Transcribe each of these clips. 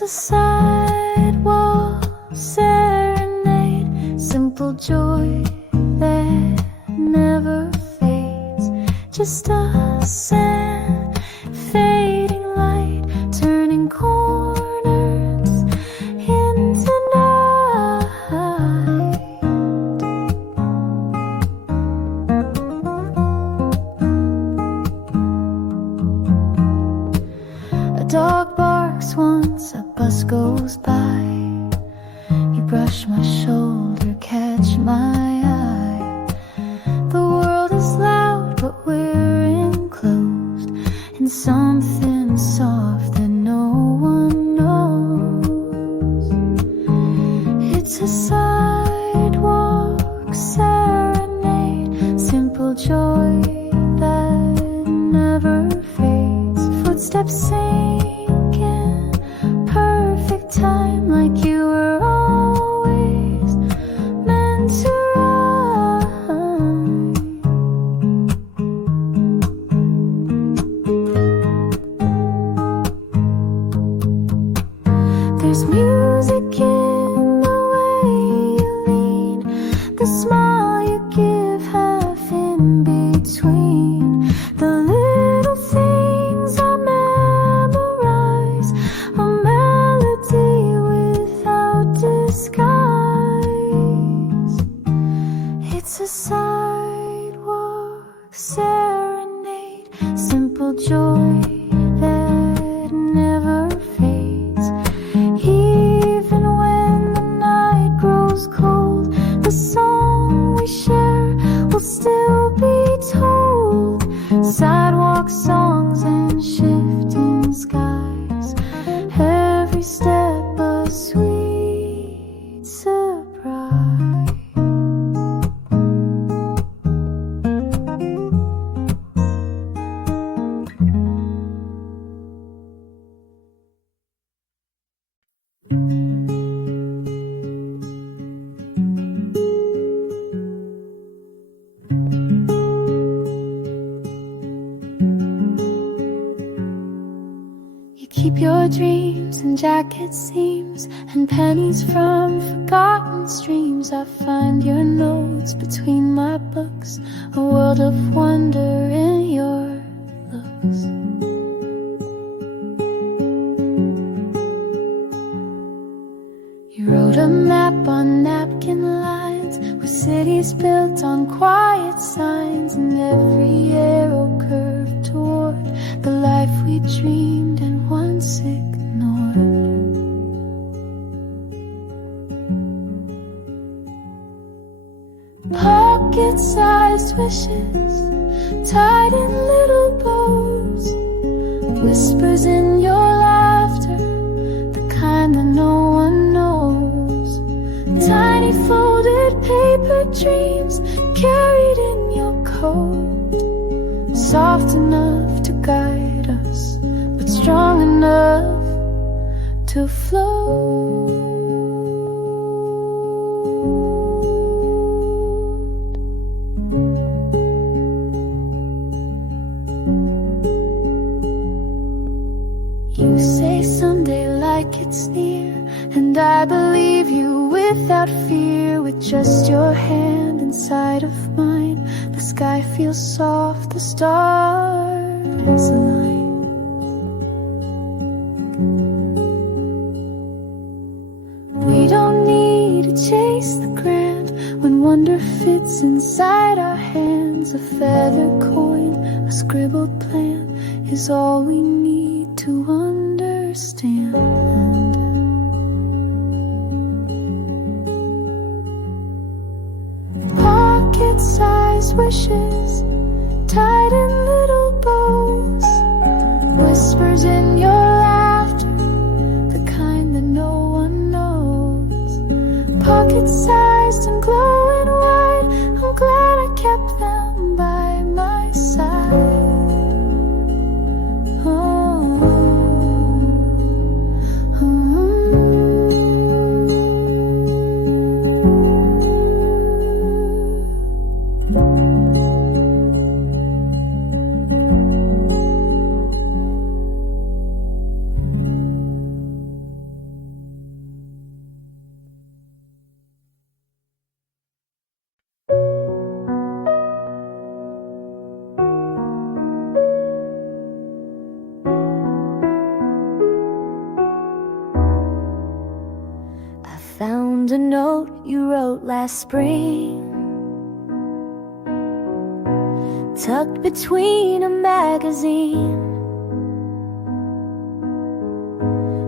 It's a sidewalk serenade, simple joy that never fades. Just a sand fading light, turning corners into night. A dog barks once a bus goes by. You brush my shoulder, catch my eye. The world is loud, but we're enclosed in something soft that no one knows. It's a sidewalk serenade, simple joy that never fades. Footsteps sinking, perfect time, like you were always meant to ride. There's music in the way you lean, the smile you give half in between. The little things I memorize, a melody without disguise. It's a sidewalk serenade, simple joy that never fades. Even when the night grows cold, the song we share will still be told. Sidewalk songs and shifting skies, every step a sweet surprise. You keep your dreams in jacket seams and pennies from forgotten streams. I find your notes between my books, a world of wonder in your looks. You wrote a map on napkin lines with cities built on quiet signs, and every arrow curved toward the life we dreamed and once ignored. Pocket-sized wishes tied in little bows, whispers in your laughter, the kind that no one knows. Tiny folded paper dreams carried in your coat, soft enough to guide us, but strong enough to float. You say someday like it's near, and I believe you without fear. With just your hand inside of mine, the sky feels soft, the stars align. We don't need to chase the grand when wonder fits inside our hands. A feather coin, a scribbled plan is all we need to understand. Pocket-sized wishes tied in little bows, whispers in your laughter, the kind that no one knows. Pocket-sized and glowing white, I'm glad I kept them by my side. found a note you wrote last spring, tucked between a magazine.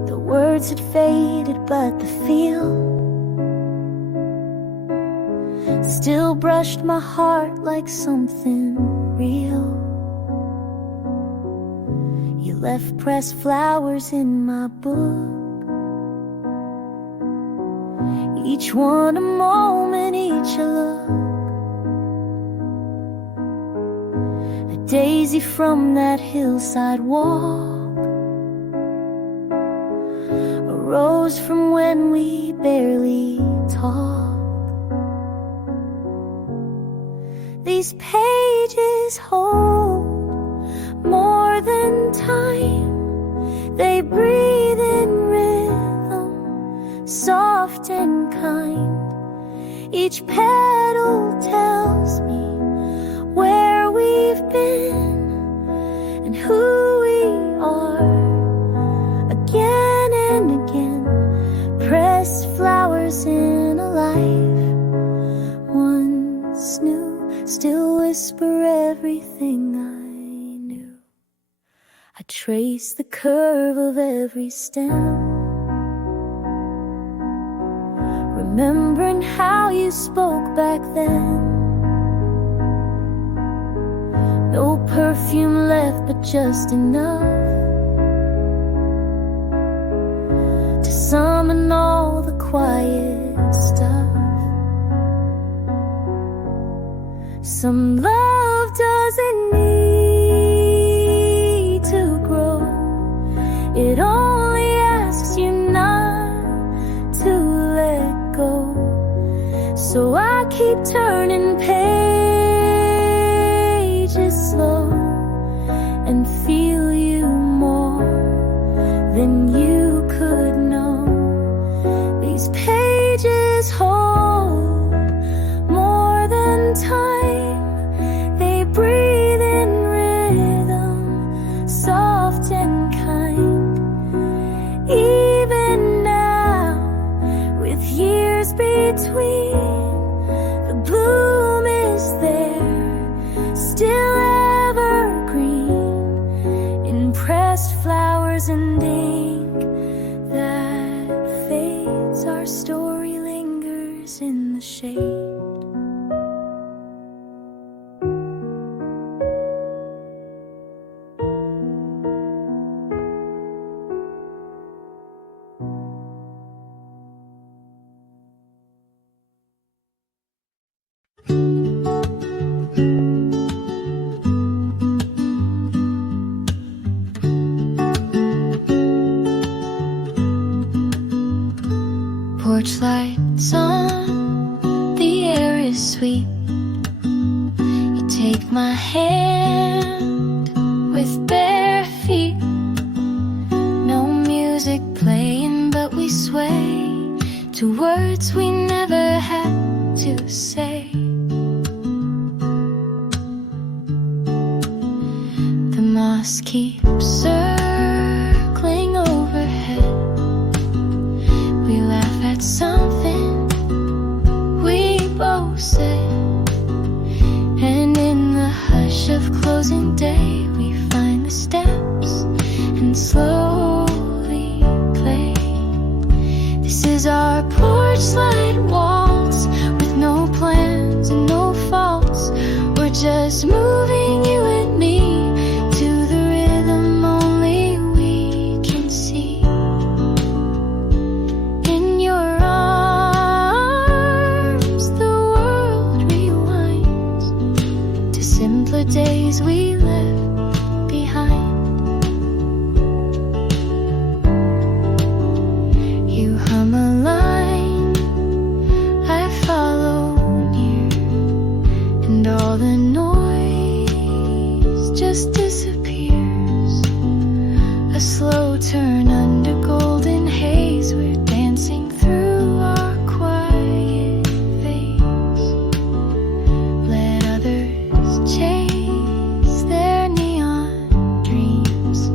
The words had faded, but the feel still brushed my heart like something real. You left pressed flowers in my book, each one a moment, each a look. A daisy from that hillside walk, a rose from when we barely talked. These pages hold more than time. They breathe in rhythm, soft and kind. Each petal tells me where we've been and who we are. Again and again, pressed flowers in a life once new, still whisper everything I knew. I trace the curve of every stem, remembering how you spoke back then. No perfume left, but just enough to summon all the quiet stuff. Some love doesn't need to grow, it only asks you not to let go. So I keep turning pages slow and feel you more than you could know. These pages hold more than time. They breathe in rhythm, soft and kind. Even now, with years between, the bloom is there, still evergreen, in pressed flowers and ink that fades. Our story lingers in the shade. Porch lights on, the air is sweet. You take my hand with bare feet. No music playing, but we sway to words we never had to say. The moss keeps circling overhead. We laugh at something we both said, and in the hush of closing day we find the steps and slowly play. This is our porch light waltz, with no plans and no faults. We're just moving, you and me, to the rhythm only we can see. In your arms the world rewinds to simpler days we left behind. You hum a line, I follow near, and all the noise just disappears. A slow turn under golden haze, we're dancing through our quiet phase. Let others chase their neon dreams.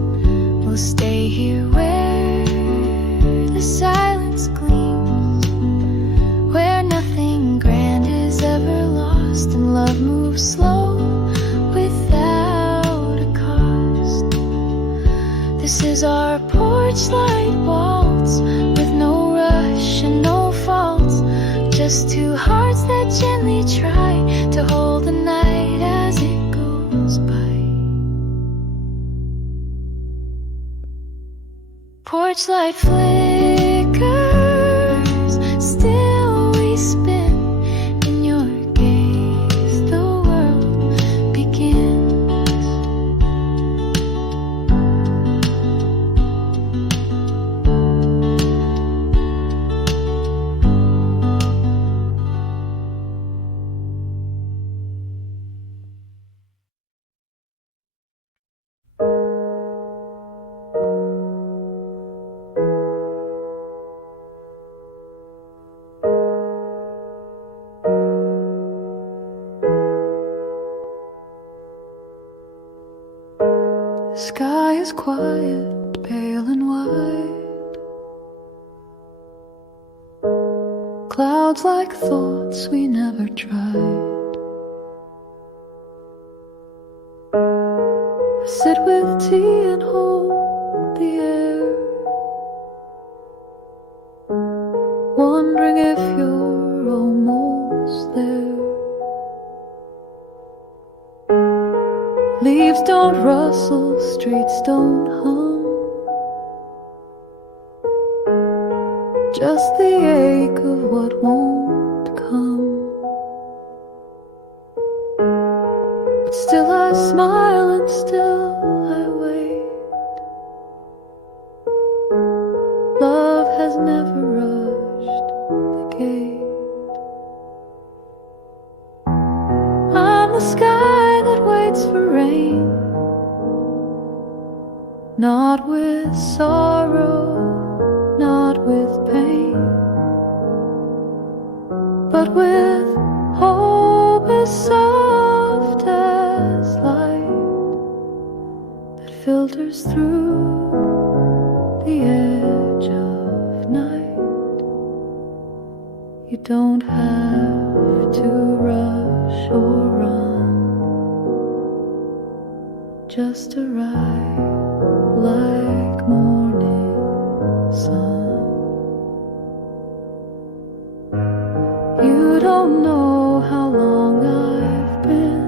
We'll stay here where the silence gleams, This is our porch light waltz, with no rush and no faults, just two hearts that gently try to hold the night as it goes by. Porch light flickers, still we spin. In your gaze the world begins. The sky is quiet, pale and white. Clouds like thoughts we never tried. I sit with tea and hold the air, wondering if you're almost there. Leaves don't rustle, streets don't hum, just the ache of what won't come. But still I smile and still I wait. Love has never rushed the gate. I'm the sky that waits for rain, not with sorrow, not with pain, but with hope as soft as light that filters through the edge of night. You don't have to rush or run, just arrive like morning sun. You don't know how long I've been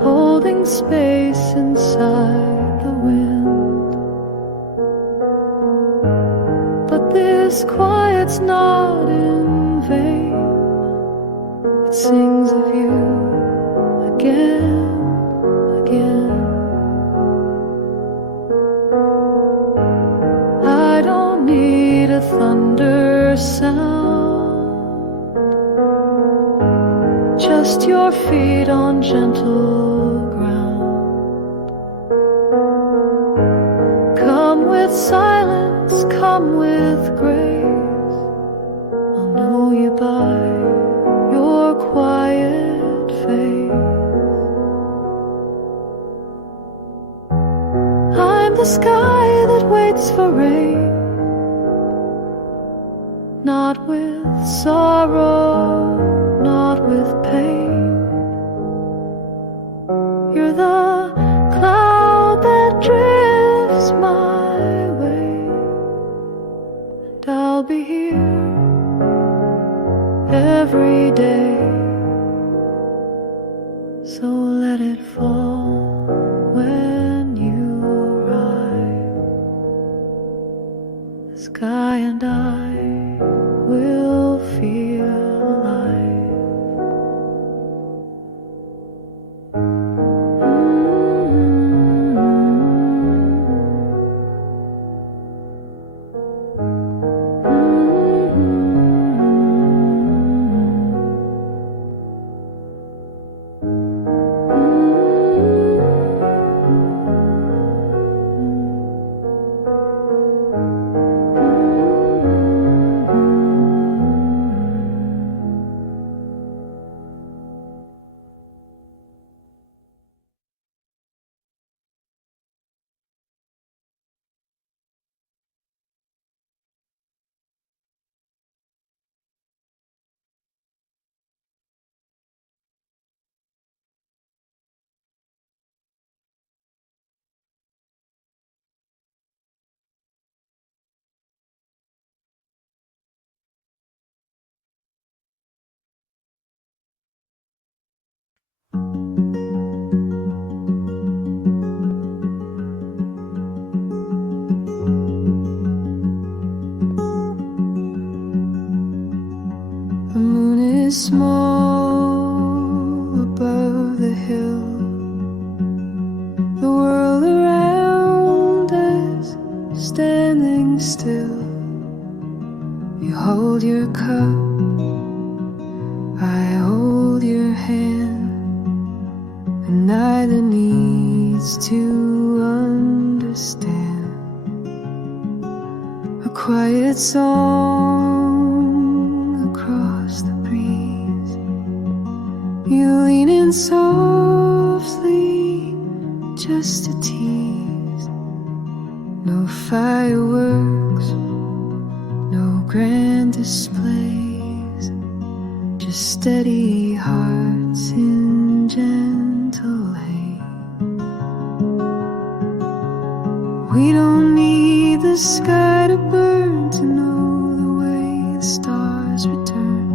holding space inside the wind, but this quiet's not in vain. It sings of you again, again. I don't need a thunder sound, just your feet on gentle ground. Come with silence, come with grace. I'll know you by your quiet face. I'm the sky that waits for rain, not with sorrow, not with pain. You're the cloud that drifts my way, and I'll be here every day. So let it fall when you arrive. The sky and I will feel alive. is small above the hill. The world around us standing still. You hold your cup, I hold your hand, and neither needs to understand. A quiet song across the breeze. You lean in softly, just a tease. No fireworks, no grand displays, just steady hearts in gentle haze. We don't need the sky to burn to know the way the stars return.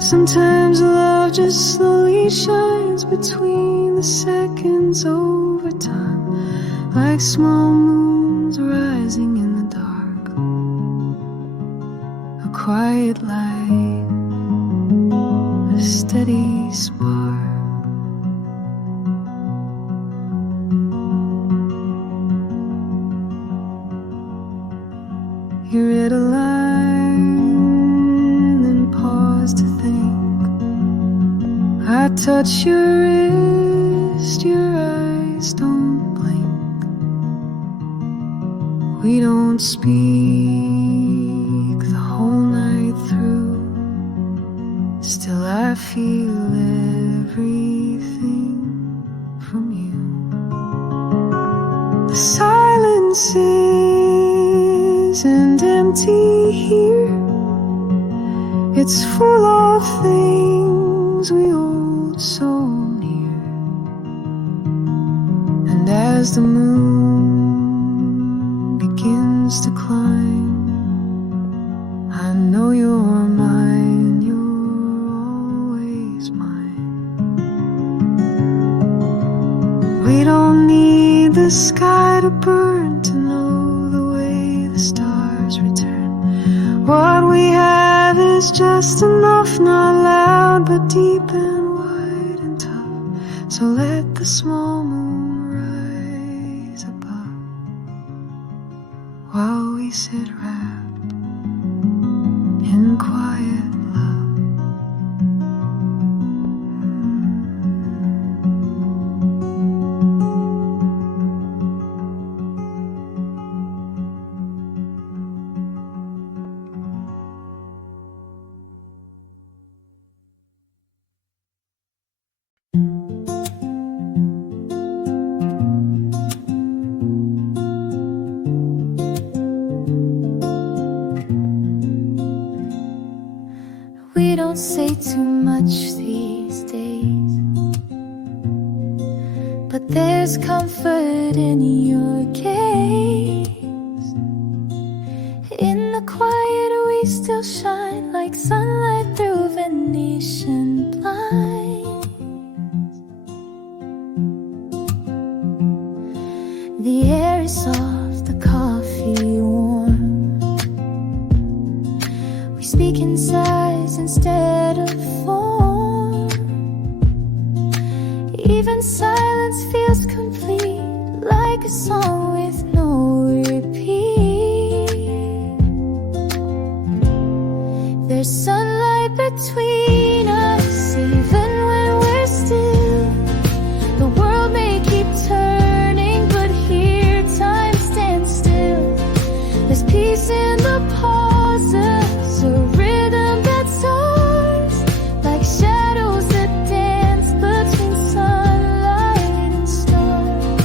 Sometimes love just slowly shines between the seconds over time, like small moons rising in the dark. A quiet light, a steady spark. You read a line, then pause to think. I touch your wrist, your eyes don't blink. We don't speak the whole night through. Still I feel everything from you. The silence isn't empty here. It's full of things we hold so near. And as the moon begins to climb, I know you're mine, you're always mine. We don't need the sky to burn to know the way the stars return. What we have is just enough, not loud but deep and wide and tough. So let the small moon rise above while we sit wrapped in quiet love. We don't say too much these days, but there's comfort in your gaze. In the quiet we still shine like sunlight through Venetian blinds. The air is soft, the coffee warm. We speak in sighs instead of form. Even silence feels complete, like a song with no repeat. There's sunlight between us, even when we're still. The world may keep turning, but here time stands still. There's peace in the pauses, a rhythm that's ours, like shadows that dance between sunlight and stars.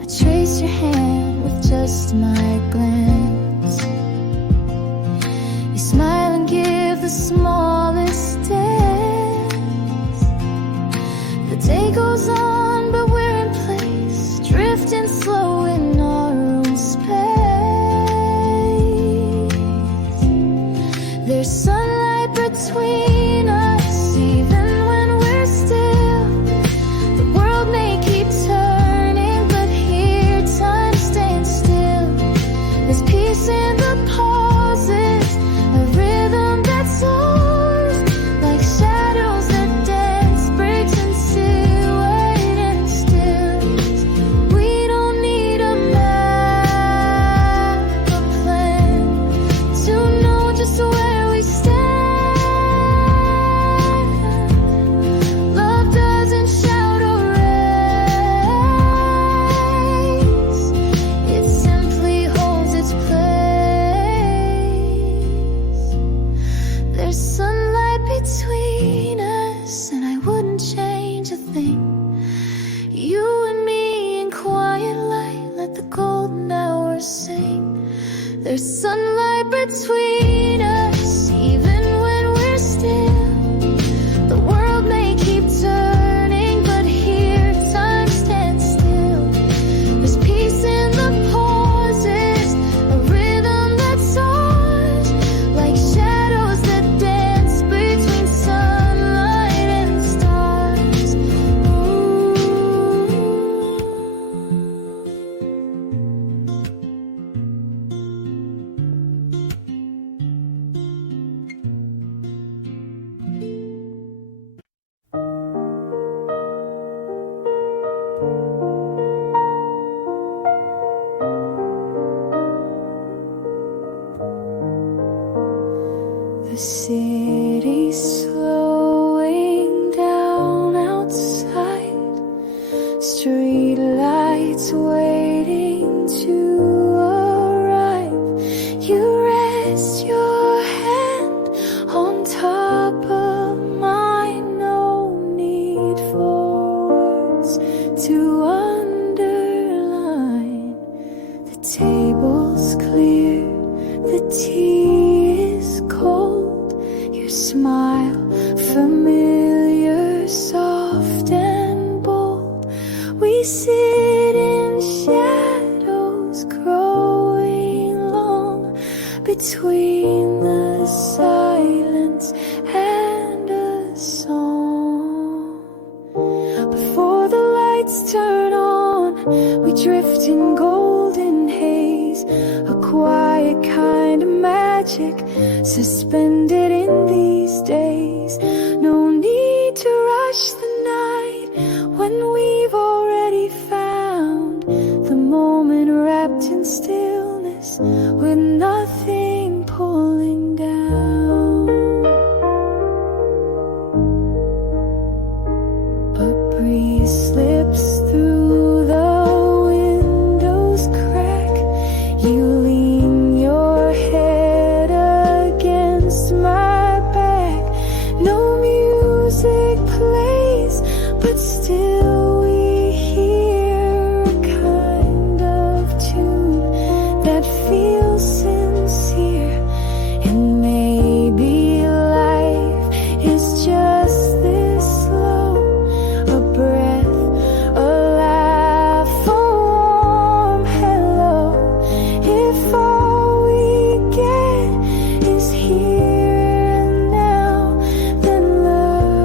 I trace your hand with just my glance. You smile and give the smallest dance. The day goes on, but we're in place, drifting slow in our own space. There's sunlight between us, even when we're still. The world may keep turning, but here time stands still. There's There's sunlight between us, even when we're still. The world may keep turning, but here time stands still. There's peace in the pauses, a rhythm that's ours, like shadows that dance between sunlight and stars. The city's slowing down outside, street lights waiting to arrive. You rest your hand on top of mine, no need for words to underline. The table's clear, the tea is cold. Your smile, familiar, soft and bold. We sit in shadows growing long, between the silence and a song. Before the lights turn on, we drift in golden haze, a quiet kind of magic suspended in these days. No need to rush the night when we've already found the moment, wrapped in stillness with nothing pulling down. A breeze slips through the window's crack. You lean your head against my back. No music plays, but still we hear a kind of tune that feels sincere. And maybe life is just this slow, a breath, a laugh, a warm hello. If all we get is here and now, then love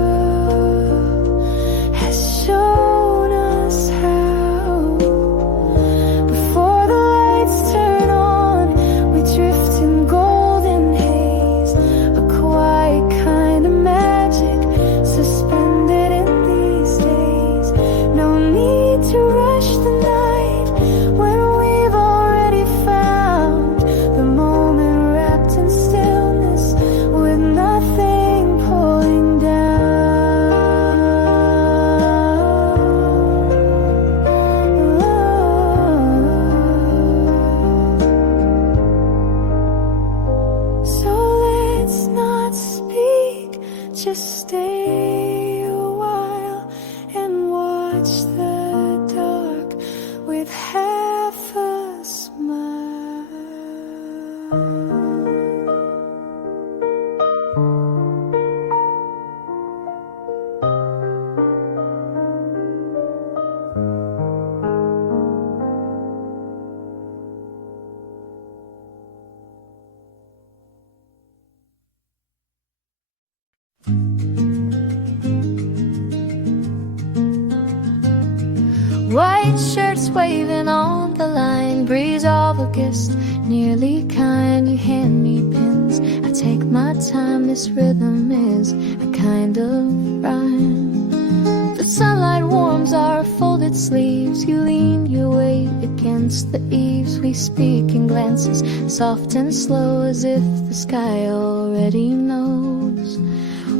has shown us how. Before the lights turn on, we drift in golden haze, a quiet kind of magic suspended in these days. No need to rush the night when we've already found the moment, wrapped in stillness with nothing pulling down. So let's not speak, just stay a while and watch the dark with half a smile. White shirts waving on the line, breeze of August, nearly kind. You hand me pins, I take my time. This rhythm is a kind of rhyme. The sunlight warms our folded sleeves. You lean your weight against the eaves. We speak in glances, soft and slow, as if the sky already knows.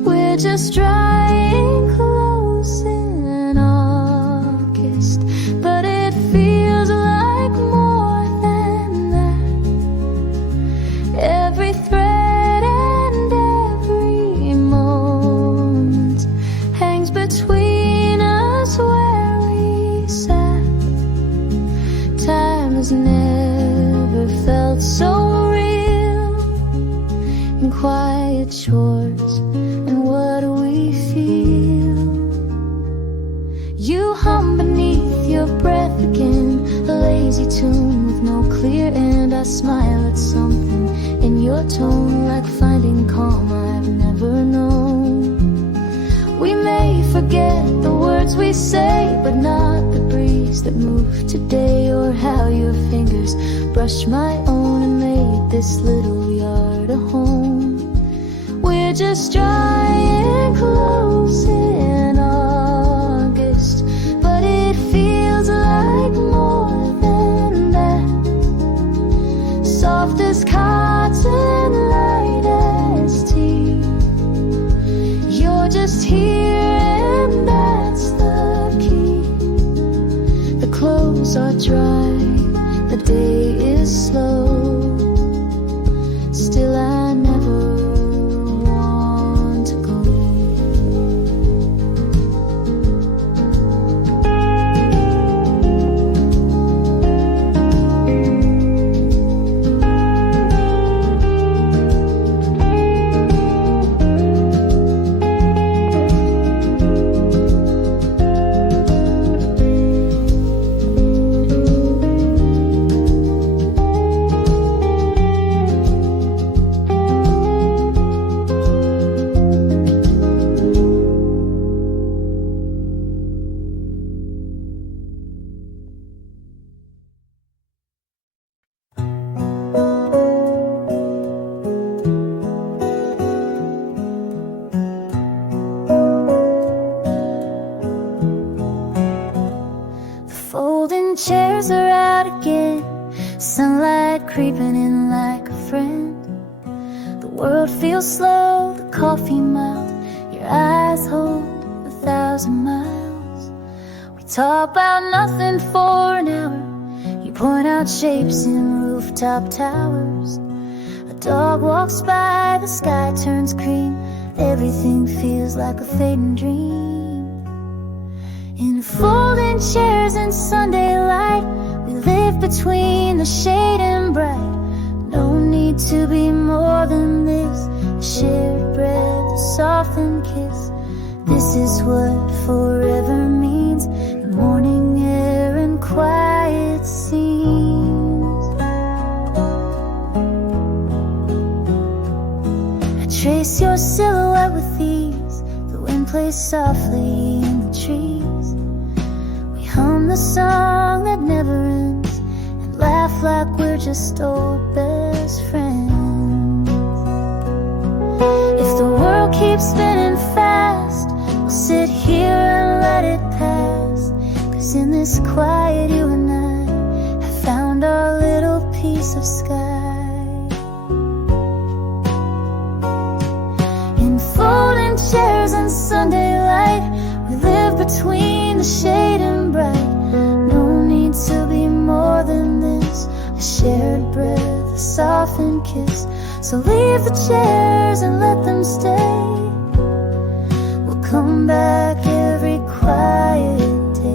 We're just drying clothes in August, but it feels like more than that. Every thread and every moment hangs between us where we sat. Time has never felt so towards, and what do we feel? You hum beneath your breath again, a lazy tune with no clear end. I smile at something in your tone, like finding calm I've never known. We may forget the words we say, but not the breeze that moved today, or how your fingers brushed my own and made this little yard a home. We're just drying clothes in August, but it feels like more than that. Soft as cotton, light as tea. You're just here and that's the key. The clothes are dry, the day is slow. Still I never want to go. Folding chairs are out again, sunlight creeping in like a friend. The world feels slow, the coffee mild, your eyes hold 1,000 miles. We talk about nothing for an hour, you point out shapes in rooftop towers. A dog walks by, the sky turns cream, everything feels like a fading dream. In folding chairs and Sunday light, we live between the shade and bright. No need to be more than this, a shared breath, a softened kiss. This is what forever means, in morning air and quiet scenes. I trace your silhouette with ease, the wind plays softly in the trees. Hum the song that never ends, and laugh like we're just old best friends. If the world keeps spinning fast, we'll sit here and let it pass. 'Cause in this quiet you and I have found our little piece of sky. In folding chairs and Sunday light, we live between the shade and bright. No need to be more than this, a shared breath, a softened kiss. So leave the chairs and let them stay. We'll come back every quiet day.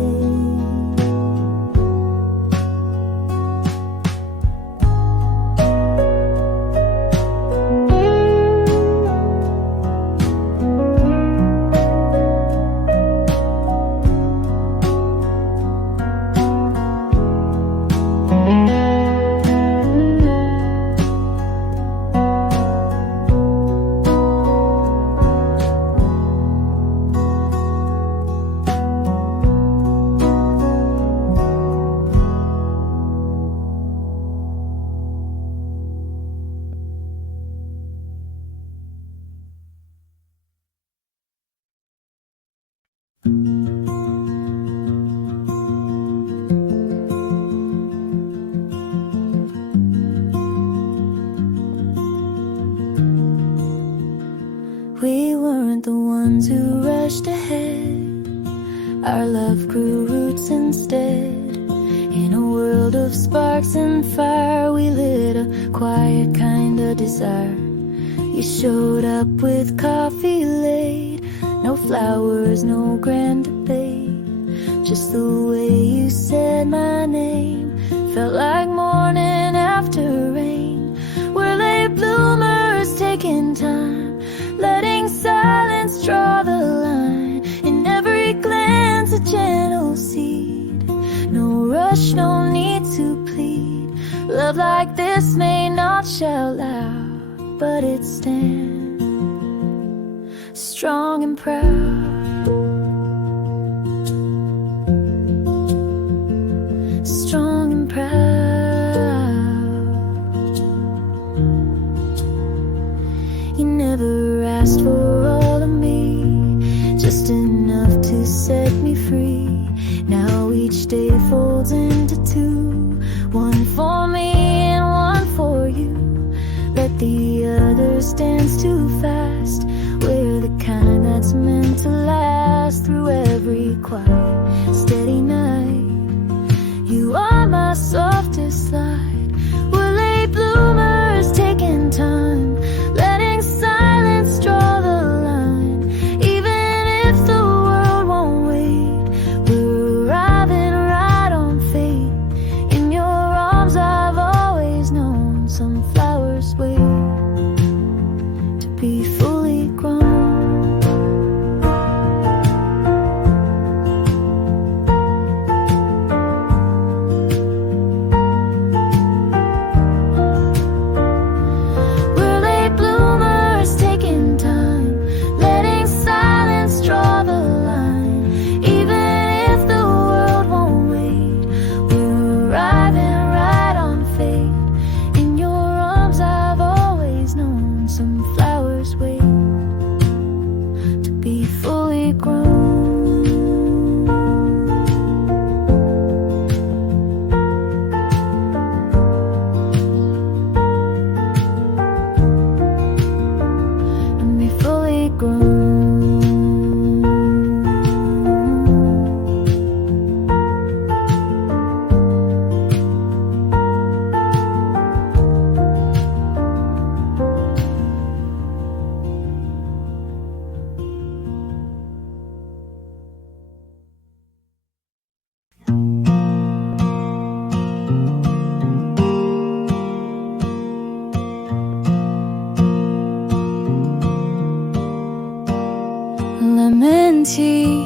We weren't the ones who rushed ahead. Our love grew roots instead. In a world of sparks and fire, we lit a quiet kind of desire. You showed up with coffee late, no flowers, no grand debate. Just the way you said my name felt like morning after rain. We're late bloomers taking time rush, no need to plead. Love like this may not shout loud, but it stands strong and proud. Strong and proud. You never asked for all of me, just enough to set me free. Now each day folds into two, one for me and one for you. Let the others dance too fast. We're the kind that's meant to last through every quiet, steady night. You are my softest light. We're late bloomers taking time, letting silence draw the line. Even if the world won't wait, we're arriving right on fate. In your arms I've always known some flowers wait to be fully grown. Lemon tea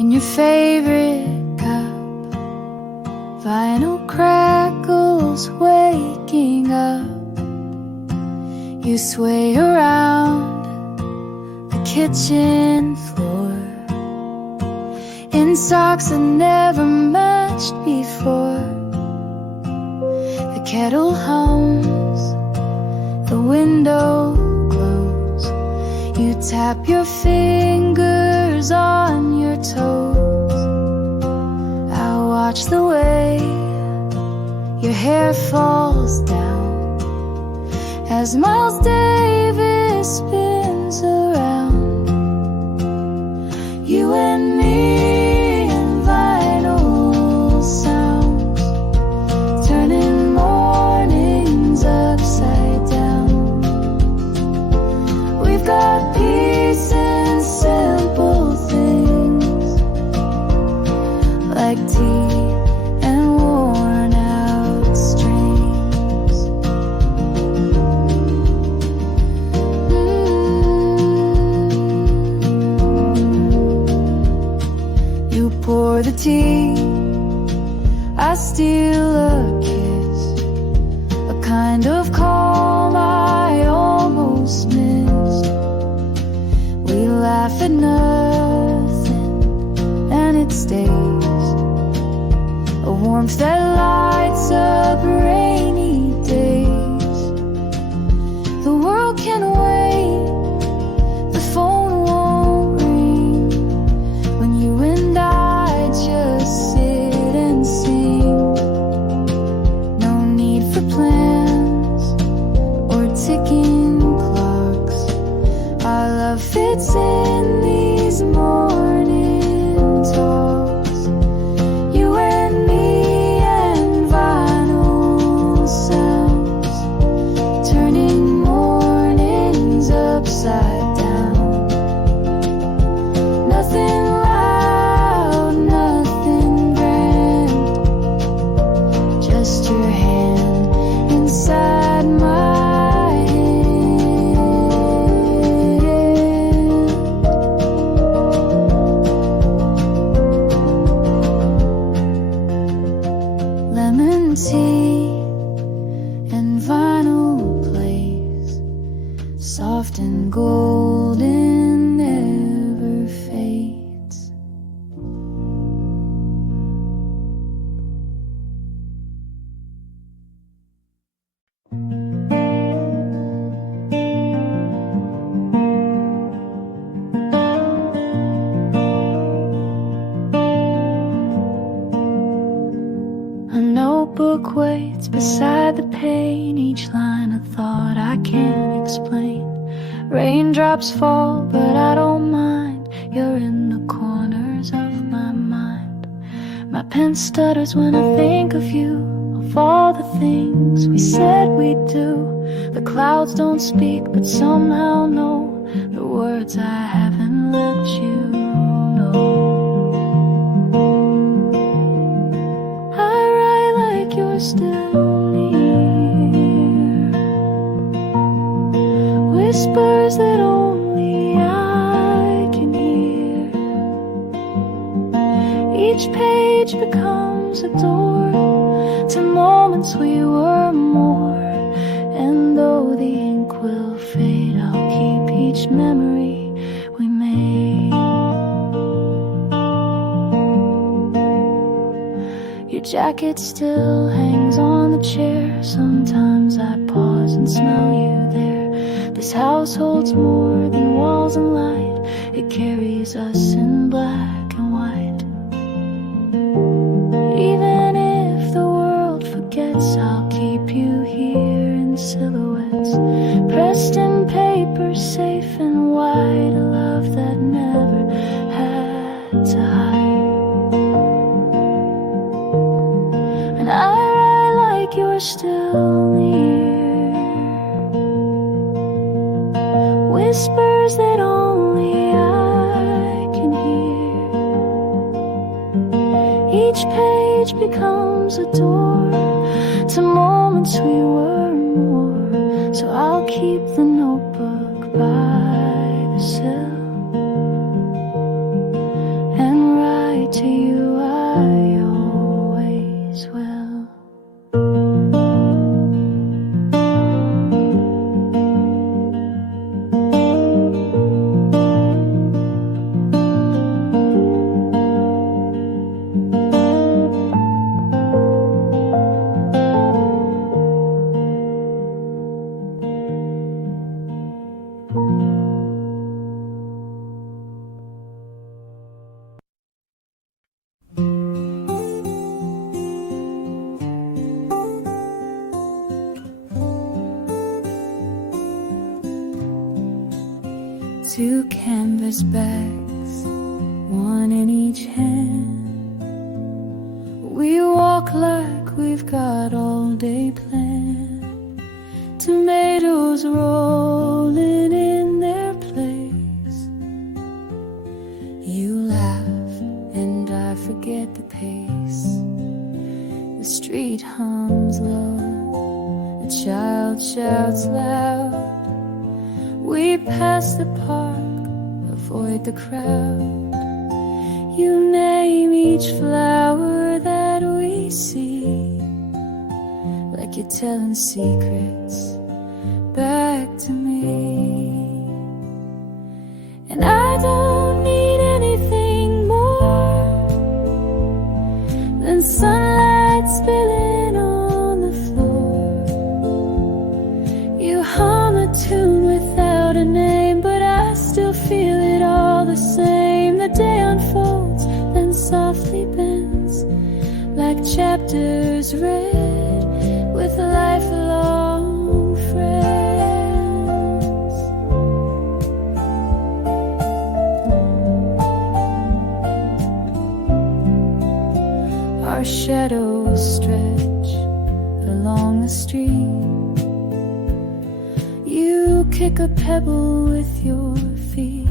in your favorite cup, vinyl crackles waking up. You sway around the kitchen floor in socks that never matched before. The kettle hums, the window glows. You tap your fingers on your toes. I watch the way your hair falls down as Miles Davis spins around. You and me and vinyl sounds, turning mornings upside down. We've got peace in simple things, like tea and worn out strings. You pour the tea, I steal a kiss, a kind of calm I almost missed. We laugh at nothing and it stays, a warmth that lights up rainy days. The world can wait, the phone won't ring, when you and I just sit and sing. No need for plans or ticking clocks. Our love fits in these morning talks. You and me and vinyl empty and vinyl plays, soft and golden, never fades. A notebook waits beside the pane, each line a thought I can't explain. Raindrops fall, but I don't mind. You're in the corners of my mind. My pen stutters when I think of you, of all the things we said we'd do. The clouds don't speak, but somehow know the words I haven't let you know. I write like you're still near, whispers that only I can hear. Each page becomes a door to moments we were more. And though the ink will fade, I'll keep each memory we made. Your jacket still hangs on the chair. Sometimes I pause and smell you there. This house holds more than walls and light. It carries us in black and white. Even if the world forgets, I'll keep you here in silhouettes, pressed in paper, safe and wide. A love that never had to hide. And I write like you're still near, whispers that only I can hear. Each page becomes a door to moments we were more. So I'll keep the notebook by the sill and write to you I always will. Two canvas bags, one in each hand. We walk like we've got all day planned. Tomatoes rolling in their place. You laugh and I forget the pace. The street hums low, a child shouts loud. We pass the park, avoid the crowd. You name each flower that we see, like you're telling secrets back to me. And I don't need anything more than sunlight spilling on the floor. You hum a tune without a name, but I still feel it all the same. The day unfolds, then softly bends, like chapters read with lifelong friends. Our shadows stretch along the street. You kick a pebble with your feet.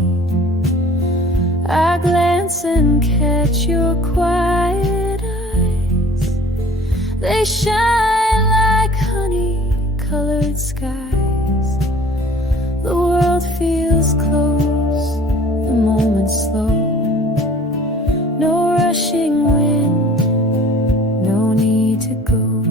I glance and catch your quiet eyes. They shine like honey-colored skies. The world feels close, the moment slow. No rushing wind, no need to go.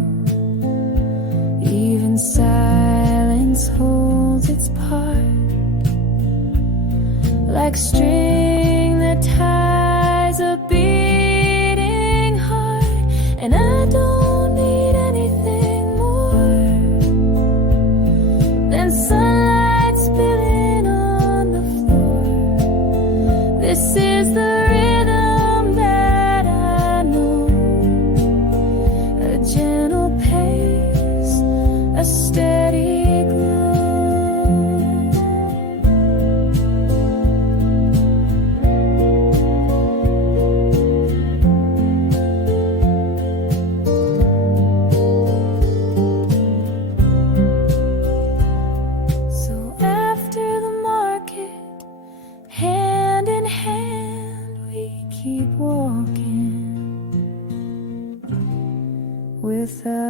and I don't need anything more than sunlight spilling on the floor. This is the rhythm that I know, a gentle pace, a steady glow. So after the market, hand in hand, we keep walking without